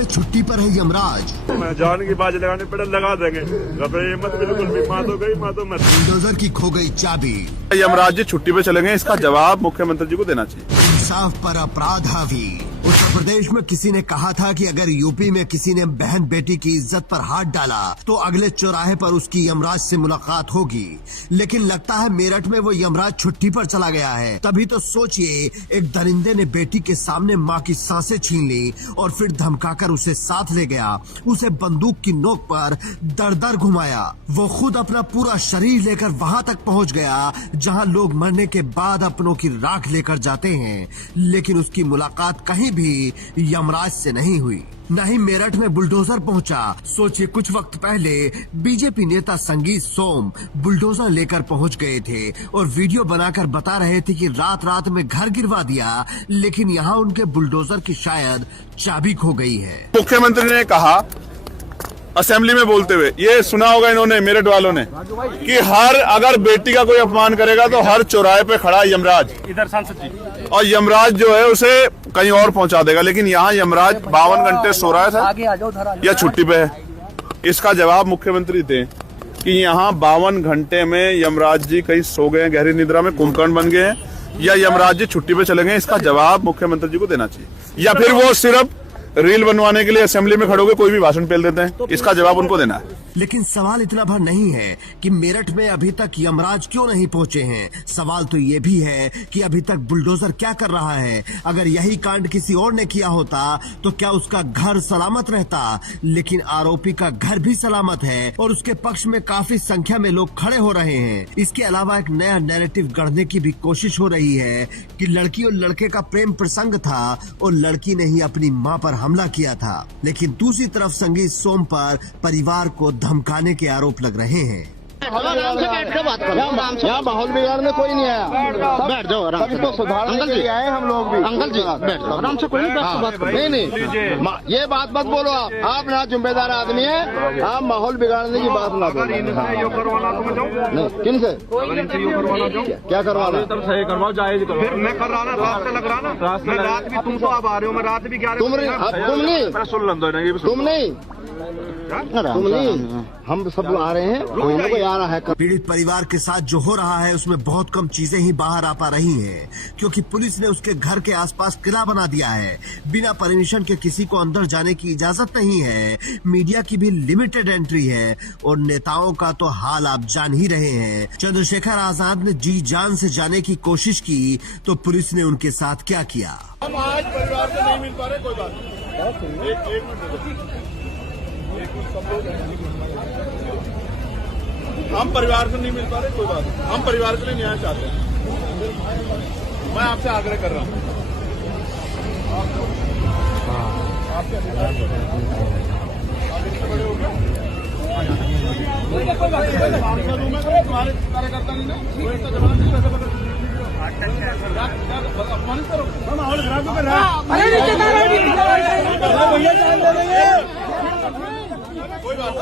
में छुट्टी पर है यमराज। मैं जान की बाज लगाने पड़े लगा देंगे, घबराइए मत, बिल्कुल भी माँ तो गई माँ तो मत। बुलडोजर की खो गई चाबी। यमराज जी छुट्टी पे चले गए, इसका जवाब मुख्यमंत्री जी को देना चाहिए। इंसाफ पर अपराध हावी। उत्तर प्रदेश में किसी ने कहा था कि अगर यूपी में किसी ने बहन बेटी की इज्जत पर हाथ डाला तो अगले चौराहे पर उसकी यमराज से मुलाकात होगी, लेकिन लगता है मेरठ में वो यमराज छुट्टी पर चला गया है। तभी तो सोचिए, एक दरिंदे ने बेटी के सामने माँ की सांसें छीन ली और फिर धमकाकर उसे साथ ले गया। उसे बंदूक की नोक पर दर दर घुमाया। वो खुद अपना पूरा शरीर लेकर वहां तक पहुंच गया जहां लोग मरने के बाद अपनों की राख लेकर जाते हैं, लेकिन उसकी मुलाकात कहीं भी यमराज से नहीं हुई। न ही मेरठ में बुलडोजर पहुंचा। सोचिए, कुछ वक्त पहले बीजेपी नेता संगीत सोम बुलडोजर लेकर पहुंच गए थे और वीडियो बनाकर बता रहे थे कि रात रात में घर गिरवा दिया, लेकिन यहाँ उनके बुलडोजर की शायद चाबी खो गई है। मुख्यमंत्री ने कहा असेंबली में बोलते हुए, ये सुना होगा इन्होंने मेरठ वालों ने, कि अगर बेटी का कोई अपमान करेगा तो हर चौराहे पे खड़ा यमराज, इधर सांसद जी, और यमराज जो है उसे कहीं और पहुंचा देगा। लेकिन यहाँ यमराज 52 घंटे सो रहा था या छुट्टी पे है। इसका जवाब मुख्यमंत्री दें कि यहाँ 52 घंटे में यमराज जी कहीं सो गए, गहरी निद्रा में कुंभकर्ण बन गए हैं, या यमराज जी छुट्टी पे चले गए। इसका जवाब मुख्यमंत्री जी को देना चाहिए। या फिर वो सिर्फ रील बनवाने के लिए असेंबली में खड़े होकर कोई भी भाषण पेल देते हैं, इसका जवाब उनको देना है। लेकिन सवाल इतना भर नहीं है कि मेरठ में अभी तक यमराज क्यों नहीं पहुंचे हैं। सवाल तो ये भी है कि अभी तक बुलडोजर क्या कर रहा है। अगर यही कांड किसी और ने किया होता तो क्या उसका घर सलामत रहता, लेकिन आरोपी का घर भी सलामत है और उसके पक्ष में काफी संख्या में लोग खड़े हो रहे हैं। इसके अलावा एक नया नैरेटिव गढ़ने की भी कोशिश हो रही है कि लड़की और लड़के का प्रेम प्रसंग था और लड़की ने ही अपनी माँ पर हमला किया था। लेकिन दूसरी तरफ संगीत सोम पर परिवार को धमकाने के आरोप लग रहे हैं। आराम से बैठ के बात करो। यहाँ माहौल बिगाड़ने कोई नहीं आया। बैठ जाओ आराम से। तो सुधारने के लिए आए हम लोग भी। अंकल जी बैठ जाओ आराम से, कोई नहीं, बैठ के बात करो। नहीं ये बात मत बोलो आप ना जिम्मेदार आदमी है, आप माहौल बिगाड़ने की बात ना बोलो। किन से क्या करवाना? सही करवाओ, जायज करो। फिर मैं कर रहा ना, रास्ते लग रहा ना, मैं रात भी तुम तो अब आ रहे हो, मैं रात भी 11 तुम नहीं, हम सब आ रहे हैं, कोई ना कोई आ रहा है। पीड़ित परिवार के साथ जो हो रहा है उसमें बहुत कम चीजें ही बाहर आ पा रही हैं, क्योंकि पुलिस ने उसके घर के आसपास किला बना दिया है। बिना परमिशन के किसी को अंदर जाने की इजाजत नहीं है। मीडिया की भी लिमिटेड एंट्री है और नेताओं का तो हाल आप जान ही रहे हैं। चंद्रशेखर आजाद ने जी जान से जाने की कोशिश की तो पुलिस ने उनके साथ क्या किया। हम आज परिवार से नहीं मिल पा रहे, कोई बात नहीं। हम परिवार से नहीं मिल पा रहे, कोई बात नहीं। हम परिवार के लिए न्याय चाहते हैं। मैं आपसे आग्रह कर रहा हूँ। तुम्हारे कार्यकर्ता नहीं माहौल खराब कर रहा है। कोई बात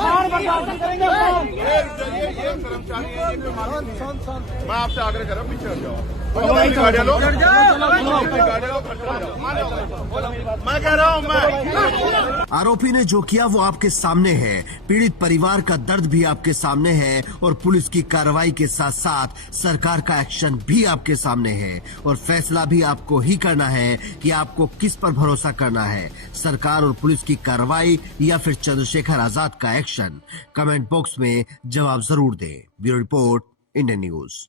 मैं आपसे आग्रह कर रहा हूँ, पीछे हट जाओ। मैं कह रहा हूँ आरोपी ने जो किया वो आपके सामने है। पीड़ित परिवार का दर्द भी आपके सामने है और पुलिस की कार्रवाई के साथ साथ सरकार का एक्शन भी आपके सामने है और फैसला भी आपको ही करना है कि आपको किस पर भरोसा करना है, सरकार और पुलिस की कार्रवाई या फिर चंद्रशेखर आजाद का एक्शन। कमेंट बॉक्स में जवाब जरूर दें। Bureau report, Indian news.